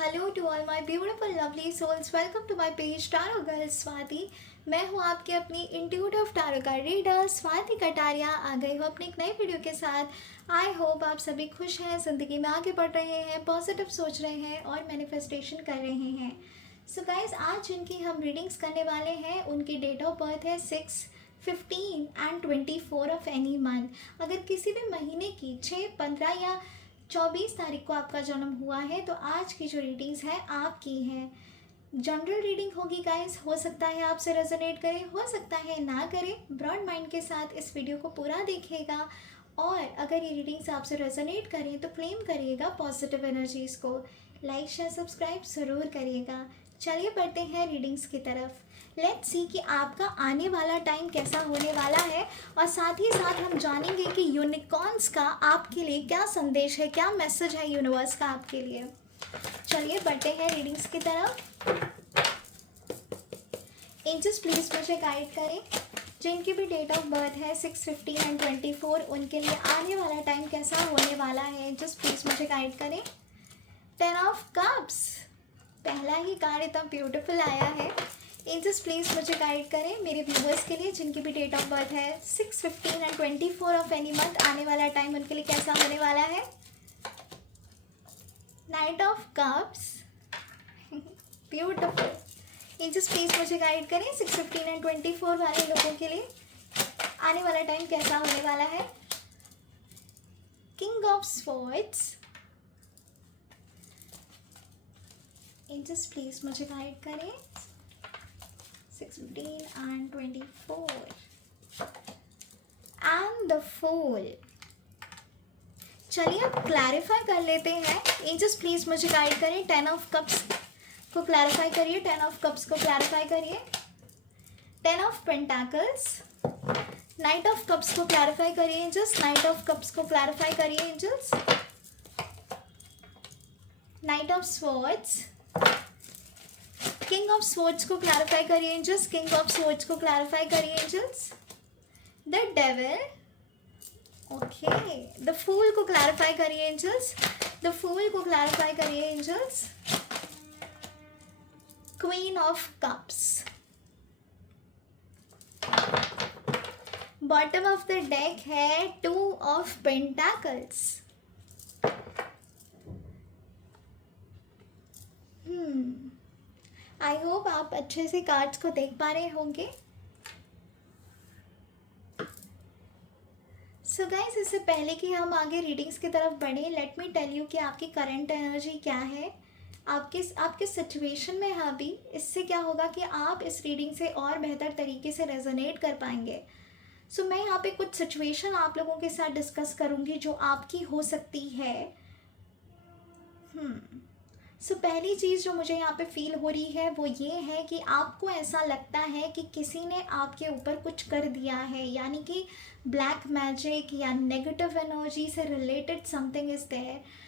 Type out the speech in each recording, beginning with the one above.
Hello to all my beautiful lovely souls, welcome to my page tarot girl Swati. मैं हूँ आपकी अपनी intuitive tarot card reader Swati Kataria. आ गई हूँ अपनी एक नई वीडियो के साथ। आई होप आप सभी खुश हैं, ज़िंदगी में आगे बढ़ रहे हैं, पॉजिटिव सोच रहे हैं और मैनिफेस्टेशन कर रहे हैं। सो गाइज, आज जिनकी हम रीडिंग्स करने वाले हैं उनकी डेट ऑफ बर्थ है 6, 15 एंड 24 ऑफ एनी मंथ। अगर किसी भी महीने की 6, 15 या 24 तारीख को आपका जन्म हुआ है तो आज की जो रीडिंग्स है आपकी है। जनरल रीडिंग होगी गाइस, हो सकता है आपसे रेजोनेट करे, हो सकता है ना करे। ब्रॉड माइंड के साथ इस वीडियो को पूरा देखिएगा और अगर ये रीडिंग्स आपसे रेजोनेट करें तो क्लेम करिएगा पॉजिटिव एनर्जीज को। लाइक शेयर सब्सक्राइब ज़रूर करिएगा। चलिए बढ़ते हैं रीडिंग्स की तरफ। लेट्स सी कि आपका आने वाला टाइम कैसा होने वाला है और साथ ही साथ हम जानेंगे कि यूनिकॉर्न्स का आपके लिए क्या संदेश है, क्या मैसेज है यूनिवर्स का आपके लिए। चलिए बढ़ते हैं रीडिंग्स की तरफ। एंजल्स प्लीज़ मुझे गाइड करें। जिनकी भी डेट ऑफ बर्थ है 6, 15 एंड 24, उनके लिए आने वाला टाइम कैसा होने वाला है। एंजल्स प्लीज़ मुझे गाइड करें। 10 ऑफ कप्स, पहला ही कार्ड इतना ब्यूटीफुल आया है। एंजल्स प्लीज़ मुझे गाइड करें मेरे व्यूवर्स के लिए जिनकी भी डेट ऑफ बर्थ है 6, 15 एंड 24 ऑफ एनी मंथ। आने वाला टाइम उनके लिए कैसा होने वाला है। Knight of cups, beautiful. Angels please मुझे गाइड करें 6, 15 एंड 24 वाले लोगों के लिए आने वाला टाइम कैसा होने वाला है। King of swords, angels please मुझे गाइड करें 6, 15 and 24 and the Fool। चलिए अब क्लैरिफाई कर लेते हैं। एंजल्स प्लीज़ मुझे गाइड करें 10 ऑफ कप्स को क्लैरिफाई करिए, 10 ऑफ कप्स को क्लैरिफाई करिए। 10 of pentacles, knight of cups को क्लैरिफाई करिए एंजल्स, नाइट ऑफ कप्स को क्लैरिफाई करिए angels. Knight of swords, king of swords को क्लैरिफाई करिए एंजल्स, किंग ऑफ स्वॉर्ड्स को क्लैरिफाई करिए angels. The devil, okay. The fool को क्लैरिफाई करिए एंजल्स, द फूल को क्लैरिफाई करिए angels. Queen of cups, bottom of the deck है 2 of pentacles. I hope आप अच्छे से कार्ड्स को देख पा रहे होंगे। सो गाइस, इससे पहले कि हम आगे रीडिंग्स की तरफ बढ़ें, लेट मी टेल यू कि आपकी करंट एनर्जी क्या है, आपके सिचुएशन में है अभी। इससे क्या होगा कि आप इस रीडिंग से और बेहतर तरीके से रेजोनेट कर पाएंगे। सो मैं यहाँ पे कुछ सिचुएशन आप लोगों के साथ डिस्कस करूँगी जो आपकी हो सकती है। सो पहली चीज़ जो मुझे यहाँ पे फील हो रही है वो ये है कि आपको ऐसा लगता है कि किसी ने आपके ऊपर कुछ कर दिया है, यानी कि ब्लैक मैजिक या नेगेटिव एनर्जी से रिलेटेड समथिंग इज़ देयर।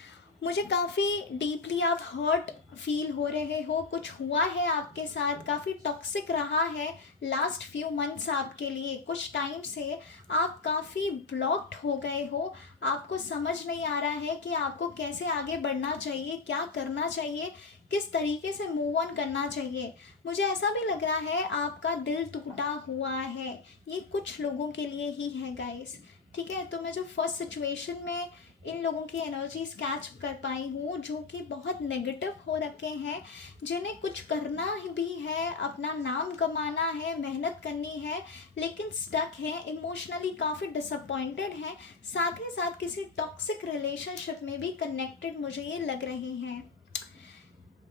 मुझे काफ़ी डीपली आप हर्ट फील हो रहे हो, कुछ हुआ है आपके साथ, काफ़ी टॉक्सिक रहा है लास्ट फ्यू मंथ्स आपके लिए। कुछ टाइम से आप काफ़ी ब्लॉक्ड हो गए हो, आपको समझ नहीं आ रहा है कि आपको कैसे आगे बढ़ना चाहिए, क्या करना चाहिए, किस तरीके से मूव ऑन करना चाहिए। मुझे ऐसा भी लग रहा है आपका दिल टूटा हुआ है। ये कुछ लोगों के लिए ही है गाइस, ठीक है। तो मैं जो फर्स्ट सिचुएशन में इन लोगों की एनर्जीज कैच कर पाई हूँ जो कि बहुत नेगेटिव हो रखे हैं, जिन्हें कुछ करना भी है, अपना नाम कमाना है, मेहनत करनी है, लेकिन स्टक हैं, इमोशनली काफ़ी डिसअपॉइंटेड हैं, साथ ही साथ किसी टॉक्सिक रिलेशनशिप में भी कनेक्टेड मुझे ये लग रहे हैं।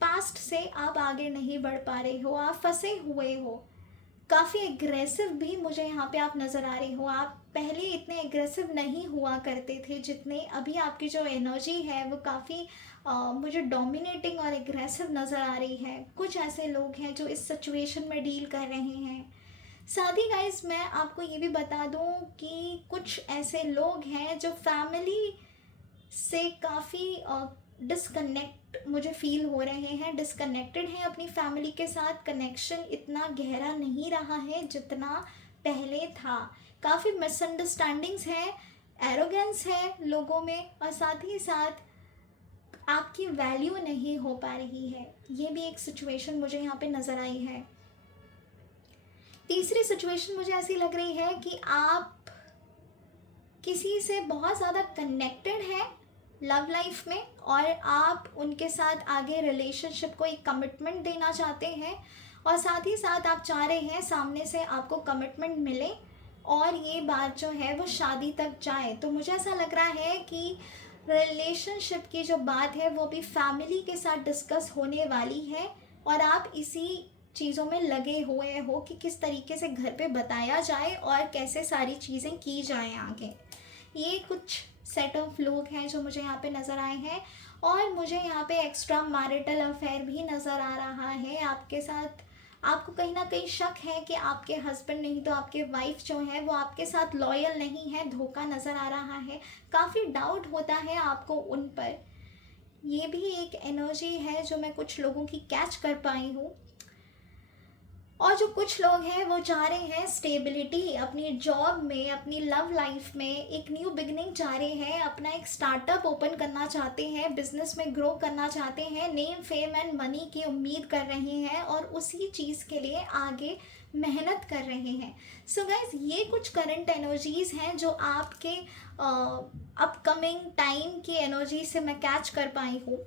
पास्ट से आप आगे नहीं बढ़ पा रहे हो, आप फंसे हुए हो। काफ़ी एग्रेसिव भी मुझे यहाँ पे आप नज़र आ रहे हो। आप पहले इतने एग्रेसिव नहीं हुआ करते थे जितने अभी आपकी जो एनर्जी है वो काफ़ी मुझे डोमिनेटिंग और एग्रेसिव नज़र आ रही है। कुछ ऐसे लोग हैं जो इस सिचुएशन में डील कर रहे हैं। साथ ही गाइस, मैं आपको ये भी बता दूँ कि कुछ ऐसे लोग हैं जो फैमिली से काफ़ी डिस्कनेक्ट मुझे फील हो रहे हैं, डिस्कनेक्टेड हैं अपनी फैमिली के साथ। कनेक्शन इतना गहरा नहीं रहा है जितना पहले था। काफ़ी मिसअंडरस्टैंडिंग्स हैं, एरोगेंस है लोगों में, और साथ ही साथ आपकी वैल्यू नहीं हो पा रही है। ये भी एक सिचुएशन मुझे यहाँ पे नज़र आई है। तीसरी सिचुएशन मुझे ऐसी लग रही है कि आप किसी से बहुत ज़्यादा कनेक्टेड हैं लव लाइफ में, और आप उनके साथ आगे रिलेशनशिप को एक कमिटमेंट देना चाहते हैं, और साथ ही साथ आप चाह रहे हैं सामने से आपको कमिटमेंट मिले और ये बात जो है वो शादी तक जाए। तो मुझे ऐसा लग रहा है कि रिलेशनशिप की जो बात है वो भी फैमिली के साथ डिस्कस होने वाली है, और आप इसी चीज़ों में लगे हुए हो कि किस तरीके से घर पे बताया जाए और कैसे सारी चीज़ें की जाएं आगे। ये कुछ सेट ऑफ लोग हैं जो मुझे यहाँ पे नज़र आए हैं। और मुझे यहाँ पे एक्स्ट्रा मैरिटल अफेयर भी नज़र आ रहा है आपके साथ। आपको कहीं ना कहीं शक है कि आपके हस्बैंड नहीं तो आपके वाइफ जो है वो आपके साथ लॉयल नहीं है, धोखा नज़र आ रहा है, काफ़ी डाउट होता है आपको उन पर। ये भी एक एनर्जी है जो मैं कुछ लोगों की कैच कर पाई हूँ। और जो कुछ लोग हैं वो चाह रहे हैं स्टेबिलिटी अपनी जॉब में, अपनी लव लाइफ में, एक न्यू बिगनिंग चाह रहे हैं, अपना एक स्टार्टअप ओपन करना चाहते हैं, बिजनेस में ग्रो करना चाहते हैं, नेम फेम एंड मनी की उम्मीद कर रहे हैं और उसी चीज़ के लिए आगे मेहनत कर रहे हैं। सो गाइज, ये कुछ करंट एनर्जीज़ हैं जो आपके अपकमिंग टाइम की एनर्जी से मैं कैच कर पाई हूँ।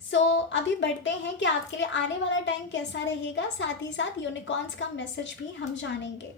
सो अभी बढ़ते हैं कि आपके लिए आने वाला टाइम कैसा रहेगा, साथ ही साथ यूनिकॉर्न्स का मैसेज भी हम जानेंगे।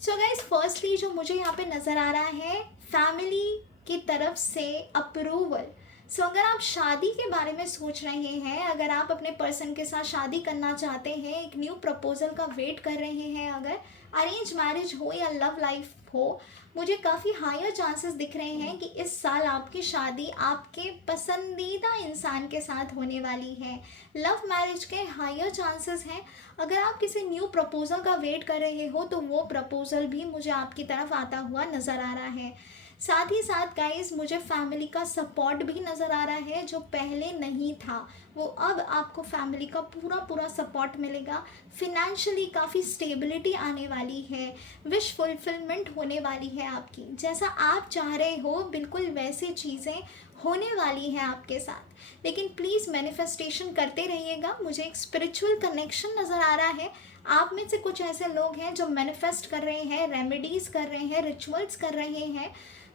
सो गाइज, फर्स्टली जो मुझे यहाँ पे नज़र आ रहा है फैमिली की तरफ से अप्रूवल। सो अगर आप शादी के बारे में सोच रहे हैं, अगर आप अपने पर्सन के साथ शादी करना चाहते हैं, एक न्यू प्रपोजल का वेट कर रहे हैं, अगर अरेंज मैरिज हो या लव लाइफ हो, मुझे काफ़ी हायर चांसेस दिख रहे हैं कि इस साल आपकी शादी आपके पसंदीदा इंसान के साथ होने वाली है। लव मैरिज के हायर चांसेस हैं। अगर आप किसी न्यू प्रपोजल का वेट कर रहे हो तो वो प्रपोजल भी मुझे आपकी तरफ आता हुआ नज़र आ रहा है। साथ ही साथ गाइस, मुझे फैमिली का सपोर्ट भी नज़र आ रहा है जो पहले नहीं था, वो अब आपको फैमिली का पूरा सपोर्ट मिलेगा। फिनेंशियली काफ़ी स्टेबिलिटी आने वाली है, विश फुलफिलमेंट होने वाली है आपकी, जैसा आप चाह रहे हो बिल्कुल वैसी चीज़ें होने वाली हैं आपके साथ। लेकिन प्लीज़ मैनिफेस्टेशन करते रहिएगा। मुझे एक स्पिरिचुअल कनेक्शन नज़र आ रहा है। आप में से कुछ ऐसे लोग हैं जो मैनिफेस्ट कर रहे हैं, रेमेडीज़ कर रहे हैं, रिचुअल्स कर रहे हैं,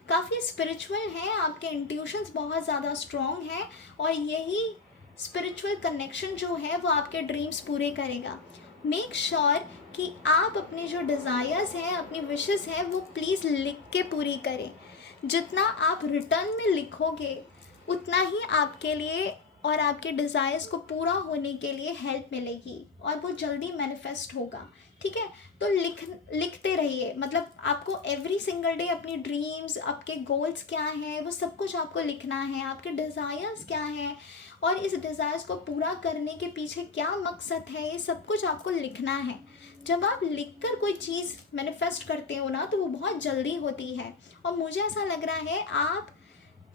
काफ़ी स्पिरिचुअल हैं, आपके इंट्यूशंस बहुत ज़्यादा स्ट्रॉन्ग हैं, और यही स्पिरिचुअल कनेक्शन जो है वो आपके ड्रीम्स पूरे करेगा। मेक श्योर कि आप अपने जो डिज़ायर्स हैं, अपनी विशेस हैं, वो प्लीज़ लिख के पूरी करें। जितना आप रिटर्न में लिखोगे उतना ही आपके लिए और आपके डिज़ायर्स को पूरा होने के लिए हेल्प मिलेगी और वो जल्दी मैनिफेस्ट होगा। ठीक है, तो लिखते रहिए। मतलब आपको एवरी सिंगल डे अपनी ड्रीम्स, आपके गोल्स क्या हैं, वो सब कुछ आपको लिखना है, आपके डिज़ायर्स क्या हैं और इस डिज़ायर्स को पूरा करने के पीछे क्या मकसद है, ये सब कुछ आपको लिखना है। जब आप लिखकर कोई चीज़ मैनिफेस्ट करते हो ना तो वो बहुत जल्दी होती है। और मुझे ऐसा लग रहा है आप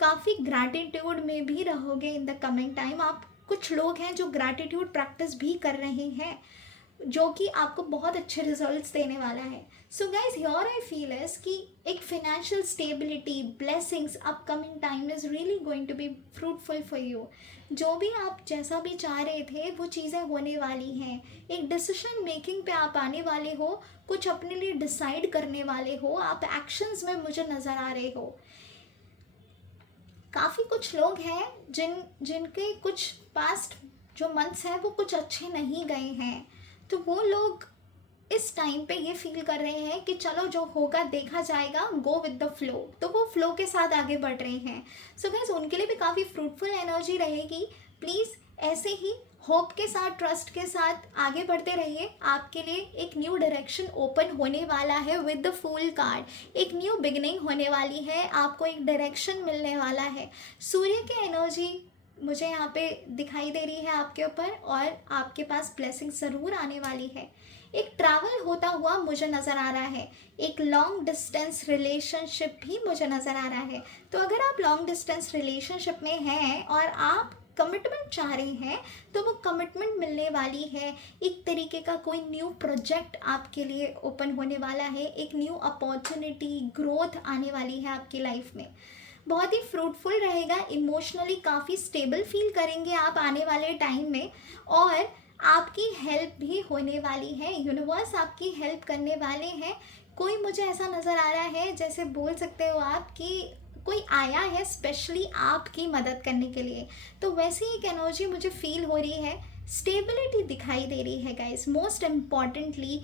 काफ़ी ग्रैटिट्यूड में भी रहोगे इन द कमिंग टाइम। आप कुछ लोग हैं जो ग्रैटिट्यूड प्रैक्टिस भी कर रहे हैं, जो कि आपको बहुत अच्छे रिजल्ट्स देने वाला है। So guys, here I feel is कि एक financial stability, blessings upcoming time is really going to be fruitful for you. जो भी आप जैसा भी चाह रहे थे वो चीज़ें होने वाली हैं। एक डिसीजन मेकिंग पे आप आने वाले हो, कुछ अपने लिए डिसाइड करने वाले हो, आप एक्शंस में मुझे नज़र आ रहे हो। काफ़ी कुछ लोग हैं जिनके कुछ पास्ट जो मंथ्स हैं वो कुछ अच्छे नहीं गए हैं, तो वो लोग इस टाइम पे ये फील कर रहे हैं कि चलो जो होगा देखा जाएगा, गो विद द फ्लो, तो वो फ्लो के साथ आगे बढ़ रहे हैं। सो गाइस, उनके लिए भी काफ़ी फ्रूटफुल एनर्जी रहेगी। प्लीज़ ऐसे ही होप के साथ, ट्रस्ट के साथ आगे बढ़ते रहिए। आपके लिए एक न्यू डायरेक्शन ओपन होने वाला है विद द फूल कार्ड। एक न्यू बिगिनिंग होने वाली है, आपको एक डायरेक्शन मिलने वाला है। सूर्य की एनर्जी मुझे यहाँ पे दिखाई दे रही है आपके ऊपर, और आपके पास ब्लेसिंग ज़रूर आने वाली है। एक ट्रैवल होता हुआ मुझे नज़र आ रहा है, एक लॉन्ग डिस्टेंस रिलेशनशिप भी मुझे नज़र आ रहा है। तो अगर आप लॉन्ग डिस्टेंस रिलेशनशिप में हैं और आप कमिटमेंट चाह रहे हैं तो वो कमिटमेंट मिलने वाली है। एक तरीके का कोई न्यू प्रोजेक्ट आपके लिए ओपन होने वाला है, एक न्यू अपॉर्चुनिटी, ग्रोथ आने वाली है आपकी लाइफ में। बहुत ही फ्रूटफुल रहेगा, इमोशनली काफ़ी स्टेबल फील करेंगे आप आने वाले टाइम में, और आपकी हेल्प भी होने वाली है, यूनिवर्स आपकी हेल्प करने वाले हैं। कोई मुझे ऐसा नज़र आ रहा है, जैसे बोल सकते हो आप कि कोई आया है स्पेशली आपकी मदद करने के लिए, तो वैसी एक एनर्जी मुझे फील हो रही है, स्टेबिलिटी दिखाई दे रही है गाइस, मोस्ट इम्पॉर्टेंटली।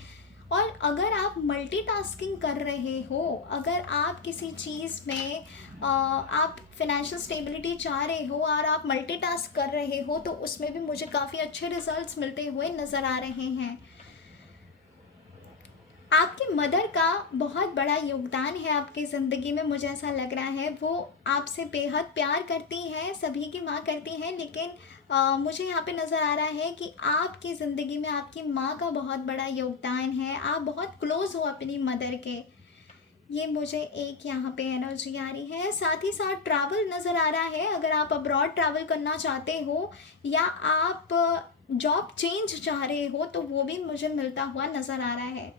और अगर आप मल्टीटास्किंग कर रहे हो, अगर आप किसी चीज़ में आप फिनेंशियल स्टेबिलिटी चाह रहे हो और आप मल्टीटास्क कर रहे हो, तो उसमें भी मुझे काफ़ी अच्छे रिजल्ट्स मिलते हुए नज़र आ रहे हैं। आपकी मदर का बहुत बड़ा योगदान है आपकी ज़िंदगी में, मुझे ऐसा लग रहा है। वो आपसे बेहद प्यार करती हैं, सभी की माँ करती हैं, लेकिन मुझे यहाँ पे नज़र आ रहा है कि आपकी ज़िंदगी में आपकी माँ का बहुत बड़ा योगदान है, आप बहुत क्लोज़ हो अपनी मदर के, ये मुझे एक यहाँ पे एनर्जी आ रही है। साथ ही साथ ट्रैवल नज़र आ रहा है, अगर आप अब्रॉड ट्रैवल करना चाहते हो या आप जॉब चेंज चाह रहे हो, तो वो भी मुझे मिलता हुआ नज़र आ रहा है।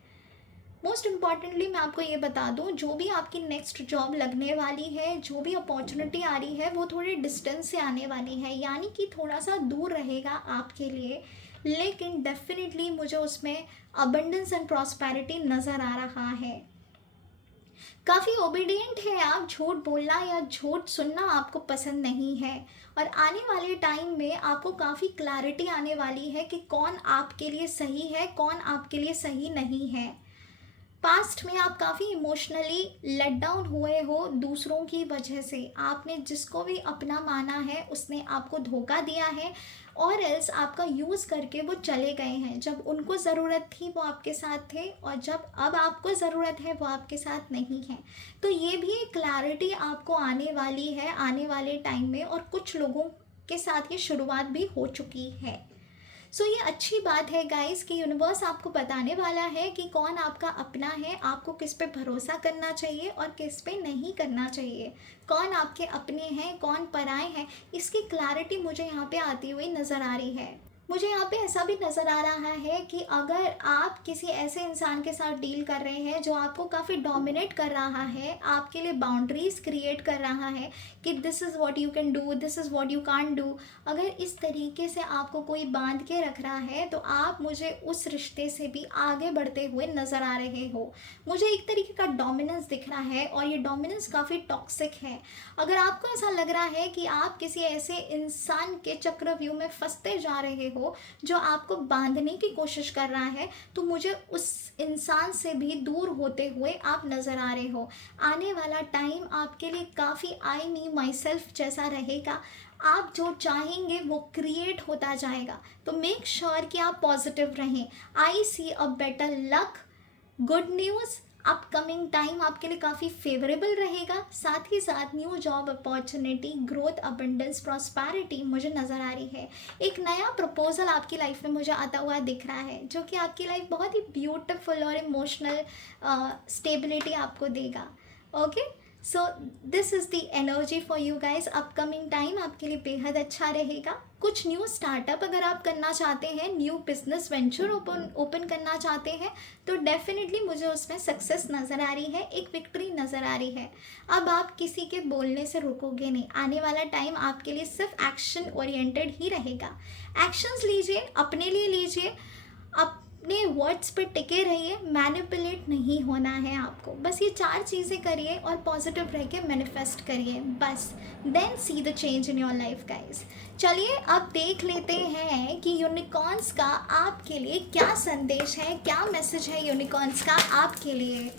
मोस्ट इम्पॉर्टेंटली मैं आपको ये बता दूं, जो भी आपकी नेक्स्ट जॉब लगने वाली है, जो भी अपॉर्चुनिटी आ रही है, वो थोड़ी डिस्टेंस से आने वाली है, यानी कि थोड़ा सा दूर रहेगा आपके लिए, लेकिन डेफिनेटली मुझे उसमें अबंडेंस एंड प्रॉस्पेरिटी नज़र आ रहा है। काफ़ी ओबीडियंट है आप, झूठ बोलना या झूठ सुनना आपको पसंद नहीं है, और आने वाले टाइम में आपको काफ़ी क्लैरिटी आने वाली है कि कौन आपके लिए सही है, कौन आपके लिए सही नहीं है। पास्ट में आप काफ़ी इमोशनली लेट डाउन हुए हो दूसरों की वजह से, आपने जिसको भी अपना माना है उसने आपको धोखा दिया है, और एल्स आपका यूज़ करके वो चले गए हैं। जब उनको ज़रूरत थी वो आपके साथ थे, और जब अब आपको ज़रूरत है वो आपके साथ नहीं है। तो ये भी एक क्लैरिटी आपको आने वाली है आने वाले टाइम में, और कुछ लोगों के साथ ये शुरुआत भी हो चुकी है। सो ये अच्छी बात है गाइस कि यूनिवर्स आपको बताने वाला है कि कौन आपका अपना है, आपको किस पे भरोसा करना चाहिए और किस पे नहीं करना चाहिए, कौन आपके अपने हैं, कौन पराए हैं, इसकी क्लैरिटी मुझे यहाँ पे आती हुई नज़र आ रही है। मुझे यहाँ पे ऐसा भी नज़र आ रहा है कि अगर आप किसी ऐसे इंसान के साथ डील कर रहे हैं जो आपको काफ़ी डोमिनेट कर रहा है, आपके लिए बाउंड्रीज क्रिएट कर रहा है कि this is what you can do, this is what you can't do, अगर इस तरीके से आपको कोई बांध के रख रहा है, तो आप मुझे उस रिश्ते से भी आगे बढ़ते हुए नज़र आ रहे हो। मुझे एक तरीके का डोमिनेंस दिख रहा है, और ये डोमिनेंस काफ़ी टॉक्सिक है। अगर आपको ऐसा लग रहा है कि आप किसी ऐसे इंसान के चक्रव्यूह में फंसते जा रहे हो जो आपको बांधने की कोशिश कर रहा है, तो मुझे उस इंसान से भी दूर होते हुए आप नज़र आ रहे हो। आने वाला टाइम आपके लिए काफ़ी आई मी माई सेल्फ जैसा रहेगा, आप जो चाहेंगे वो क्रिएट होता जाएगा। तो मेक श्योर कि आप पॉजिटिव रहें। I see a better luck, good news, upcoming time आपके लिए काफ़ी फेवरेबल रहेगा। साथ ही साथ new job opportunity, growth, abundance, prosperity मुझे नज़र आ रही है। एक नया प्रपोजल आपकी लाइफ में मुझे आता हुआ दिख रहा है, जो कि आपकी लाइफ बहुत ही ब्यूटीफुल और इमोशनल स्टेबिलिटी आपको देगा। Okay, so this is the energy for you guys. Upcoming time आपके लिए बेहद अच्छा रहेगा। कुछ न्यू स्टार्टअप अगर आप करना चाहते हैं, न्यू बिजनेस वेंचर ओपन करना चाहते हैं, तो डेफिनेटली मुझे उसमें सक्सेस नज़र आ रही है, एक विक्ट्री नज़र आ रही है। अब आप किसी के बोलने से रुकोगे नहीं, आने वाला टाइम आपके लिए सिर्फ एक्शन ओरिएंटेड ही रहेगा। एक्शंस लीजिए, अपने लिए लीजिए, अपने वर्ड्स पे टिके रहिए, मैनिपुलेट नहीं होना है आपको। बस ये 4 चीज़ें करिए और पॉजिटिव रह के मैनिफेस्ट करिए, बस। Then see the change in your life guys. चलिए अब देख लेते हैं कि यूनिकॉर्न्स का आपके लिए क्या संदेश है, क्या मैसेज है यूनिकॉर्न्स का आपके लिए।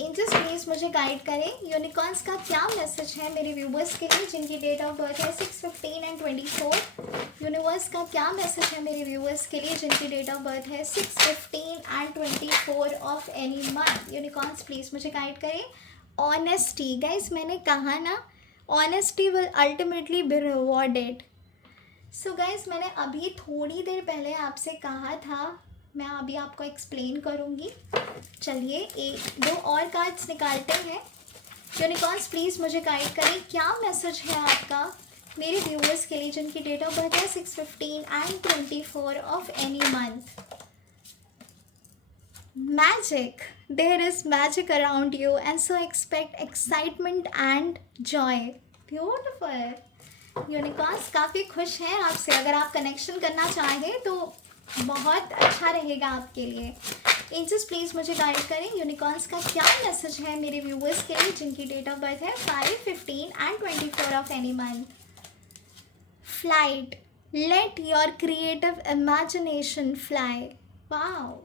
एंजल्स प्लीज़ मुझे गाइड करें, यूनिकॉर्न्स का क्या मैसेज है मेरे व्यूवर्स के लिए जिनकी डेट ऑफ बर्थ है 6, 15 एंड 24। यूनिवर्स का क्या मैसेज है मेरे व्यूवर्स के लिए जिनकी डेट ऑफ बर्थ है 6, 15 and 24 of any month. Unicorns please मुझे गाइड करें। ऑनेस्टी गाइज, मैंने कहा ना, honesty will ultimately be rewarded. So guys, मैंने अभी थोड़ी देर पहले आपसे कहा था, मैं अभी आपको एक्सप्लेन करूँगी। चलिए 1-2 और कार्ड्स निकालते हैं। यूनिकॉर्न्स प्लीज़ मुझे गाइड करें, क्या मैसेज है आपका मेरे व्यूअर्स के लिए जिनकी डेट ऑफ बर्थ है 6, 15 and 24 of any month. magic. There is magic around you, and so expect excitement and joy. Beautiful. Unicorns काफ़ी खुश हैं आपसे. अगर आप कनेक्शन करना चाहें तो बहुत अच्छा रहेगा आपके लिए. एंजल्स प्लीज़ मुझे गाइड करें, यूनिकॉर्न्स का क्या मैसेज है मेरे व्यूअर्स के लिए जिनकी डेट ऑफ बर्थ है 5, 15 and 24 of any month. Flight. Let your creative imagination fly. Wow.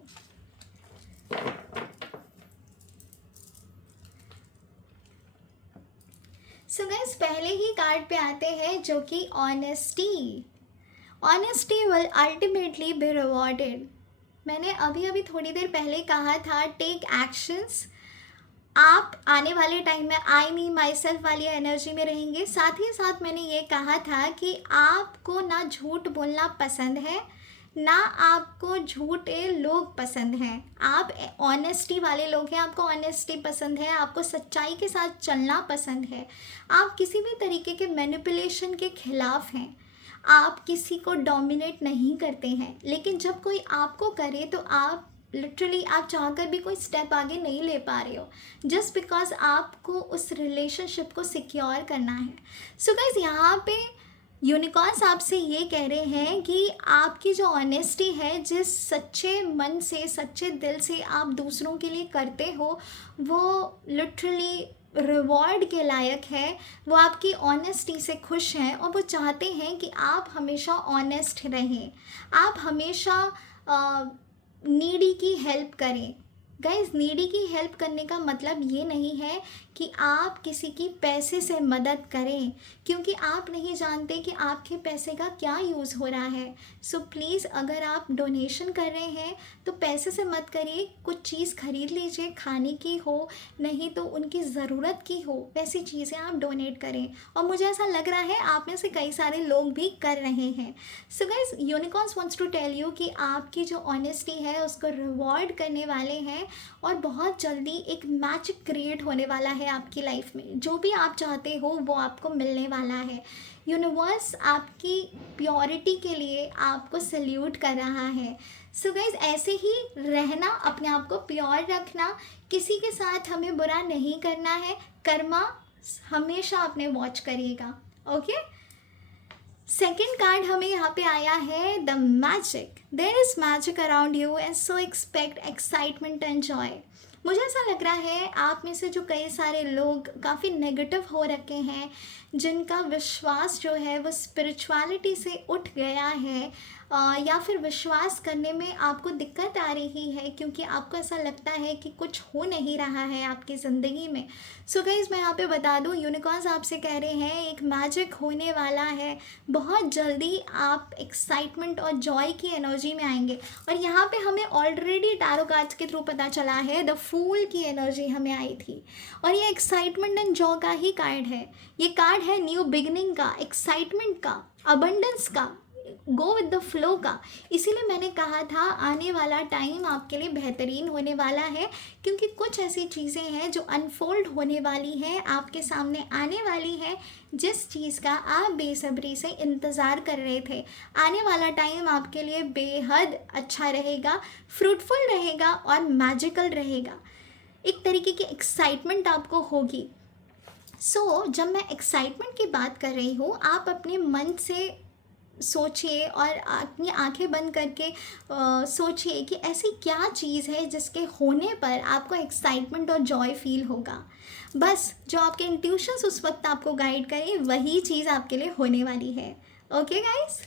So guys, पहले ही कार्ड पे आते हैं जो कि honesty. Honesty will ultimately be rewarded. मैंने अभी थोड़ी देर पहले कहा था टेक एक्शंस. आप आने वाले टाइम में आई मी माई सेल्फ वाली एनर्जी में रहेंगे. साथ ही साथ मैंने ये कहा था कि आपको ना झूठ बोलना पसंद है, ना आपको झूठे लोग पसंद हैं. आप ऑनेस्टी वाले लोग हैं, आपको ऑनेस्टी पसंद है, आपको सच्चाई के साथ चलना पसंद है. आप किसी भी तरीके के मैनिपुलेशन के खिलाफ हैं. आप किसी को डोमिनेट नहीं करते हैं, लेकिन जब कोई आपको करे तो आप लिटरली आप चाहकर भी कोई स्टेप आगे नहीं ले पा रहे हो, जस्ट बिकॉज आपको उस रिलेशनशिप को सिक्योर करना है. सो गाइस, यहाँ पे यूनिकॉर्न्स आपसे ये कह रहे हैं कि आपकी जो ऑनेस्टी है, जिस सच्चे मन से सच्चे दिल से आप दूसरों के लिए करते हो, वो लिटरली रिवॉर्ड के लायक है. वो आपकी ऑनेस्टी से खुश हैं और वो चाहते हैं कि आप हमेशा ऑनेस्ट रहें, आप हमेशा नीडी की हेल्प करें. गाइज, नीडी की हेल्प करने का मतलब ये नहीं है कि आप किसी की पैसे से मदद करें, क्योंकि आप नहीं जानते कि आपके पैसे का क्या यूज़ हो रहा है. सो प्लीज़, अगर आप डोनेशन कर रहे हैं तो पैसे से मत करिए. कुछ चीज़ खरीद लीजिए, खाने की हो, नहीं तो उनकी ज़रूरत की हो, वैसी चीज़ें आप डोनेट करें. और मुझे ऐसा लग रहा है आप में से कई सारे लोग भी कर रहे हैं. So guys, unicorns wants to tell you कि आपकी जो ऑनेस्टी है उसको रिवॉर्ड करने वाले हैं और बहुत जल्दी एक मैजिक क्रिएट होने वाला है आपकी लाइफ में. जो भी आप चाहते हो वो आपको मिलने वाला है. यूनिवर्स आपकी प्योरिटी के लिए आपको सल्यूट कर रहा है. सो गाइज, ऐसे ही रहना, अपने आप को प्योर रखना, किसी के साथ हमें बुरा नहीं करना है. कर्मा हमेशा अपने वॉच करिएगा. ओके. सेकेंड कार्ड हमें यहाँ पे आया है the magic. There is magic around you and so expect excitement and joy. मुझे ऐसा लग रहा है आप में से जो कई सारे लोग काफ़ी नेगेटिव हो रखे हैं, जिनका विश्वास जो है वो स्पिरिचुअलिटी से उठ गया है, या फिर विश्वास करने में आपको दिक्कत आ रही है क्योंकि आपको ऐसा लगता है कि कुछ हो नहीं रहा है आपकी ज़िंदगी में. सो गाइस, मैं यहाँ पे बता दूँ, यूनिकॉर्न्स आपसे कह रहे हैं एक मैजिक होने वाला है. बहुत जल्दी आप एक्साइटमेंट और जॉय की एनर्जी में आएंगे. और यहाँ पे हमें ऑलरेडी टैरो कार्ड्स के थ्रू पता चला है द फूल की एनर्जी हमें आई थी, और ये एक्साइटमेंट एंड जॉय का ही कार्ड है. ये कार्ड है न्यू बिगनिंग का, एक्साइटमेंट का, अबंडेंस का, गो विद द फ्लो का. इसीलिए मैंने कहा था आने वाला टाइम आपके लिए बेहतरीन होने वाला है, क्योंकि कुछ ऐसी चीज़ें हैं जो अनफोल्ड होने वाली हैं, आपके सामने आने वाली हैं, जिस चीज़ का आप बेसब्री से इंतज़ार कर रहे थे. आने वाला टाइम आपके लिए बेहद अच्छा रहेगा, फ्रूटफुल रहेगा और मैजिकल रहेगा. एक तरीके की एक्साइटमेंट आपको होगी. सो जब मैं एक्साइटमेंट की बात कर रही हूँ, आप अपने मन से सोचिए और अपनी आंखें बंद करके सोचिए कि ऐसी क्या चीज़ है जिसके होने पर आपको एक्साइटमेंट और जॉय फील होगा. बस जो आपके इंट्यूशंस उस वक्त आपको गाइड करें, वही चीज़ आपके लिए होने वाली है. ओके गाइस,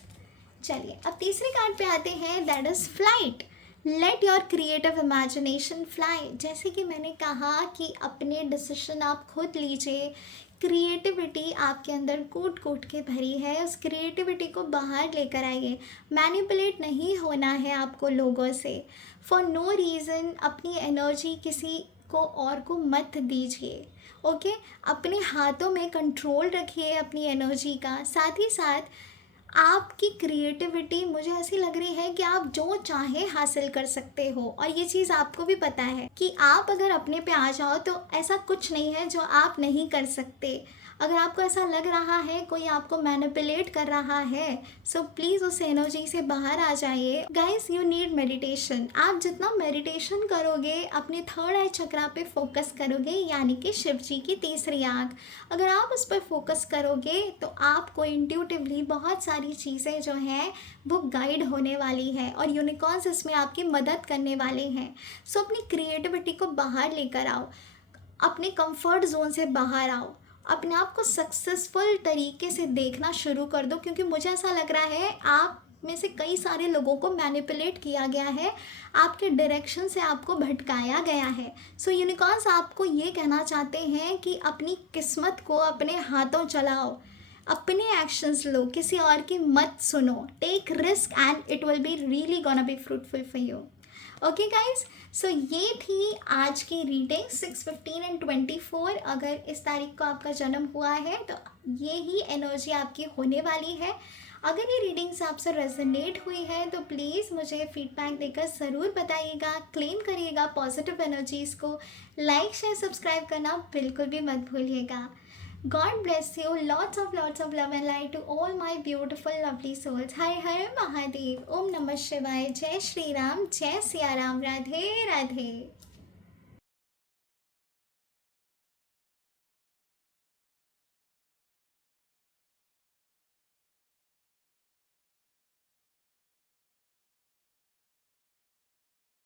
चलिए अब तीसरे कार्ड पे आते हैं, that is flight. Let your creative imagination fly. जैसे कि मैंने कहा कि अपने डिसीजन आप खुद लीजिए. क्रिएटिविटी आपके अंदर कूट कूट के भरी है, उस क्रिएटिविटी को बाहर लेकर आइए. मैनिपुलेट नहीं होना है आपको लोगों से. फॉर नो रीज़न अपनी एनर्जी किसी को और को मत दीजिए. ओके, अपने हाथों में कंट्रोल रखिए अपनी एनर्जी का. साथ ही साथ आपकी क्रिएटिविटी मुझे ऐसी लग रही है कि आप जो चाहे हासिल कर सकते हो, और ये चीज़ आपको भी पता है कि आप अगर अपने पे आ जाओ तो ऐसा कुछ नहीं है जो आप नहीं कर सकते. अगर आपको ऐसा लग रहा है कोई आपको मैनिपुलेट कर रहा है, सो प्लीज़ उस एनर्जी से बाहर आ जाइए। Guys, you need meditation. आप जितना मेडिटेशन करोगे, अपने थर्ड आई चक्रा पे फोकस करोगे, यानी कि शिव जी की तीसरी आँख, अगर आप उस पर फोकस करोगे तो आपको इंट्यूटिवली बहुत सारी चीज़ें जो हैं वो गाइड होने वाली है और यूनिकॉर्न्स इसमें आपकी मदद करने वाले हैं। सो अपनी क्रिएटिविटी को बाहर लेकर आओ, अपने कंफर्ट जोन से बाहर आओ, अपने आप को सक्सेसफुल तरीके से देखना शुरू कर दो, क्योंकि मुझे ऐसा लग रहा है आप में से कई सारे लोगों को मैनिपुलेट किया गया है, आपके डायरेक्शन से आपको भटकाया गया है। सो यूनिकॉर्न्स आपको ये कहना चाहते हैं कि अपनी किस्मत को अपने हाथों चलाओ, अपने एक्शंस लो, किसी और की मत सुनो, take risk and it will be really gonna be fruitful for you. Okay guys, so ये थी आज की रीडिंग 6, 15 एंड 24। अगर इस तारीख को आपका जन्म हुआ है तो ये ही एनर्जी आपकी होने वाली है। अगर ये रीडिंग्स आपसे रेजोनेट हुई है तो प्लीज़ मुझे फीडबैक देकर ज़रूर बताइएगा, क्लेम करिएगा पॉजिटिव एनर्जीज़ को, लाइक शेयर सब्सक्राइब करना बिल्कुल भी मत भूलिएगा। God bless you. Lots of love and light to all my beautiful lovely souls. Har Har Mahadev. Om Namah Shivaya. Jai Shri Ram. Jai Siya Ram. Radhe Radhe.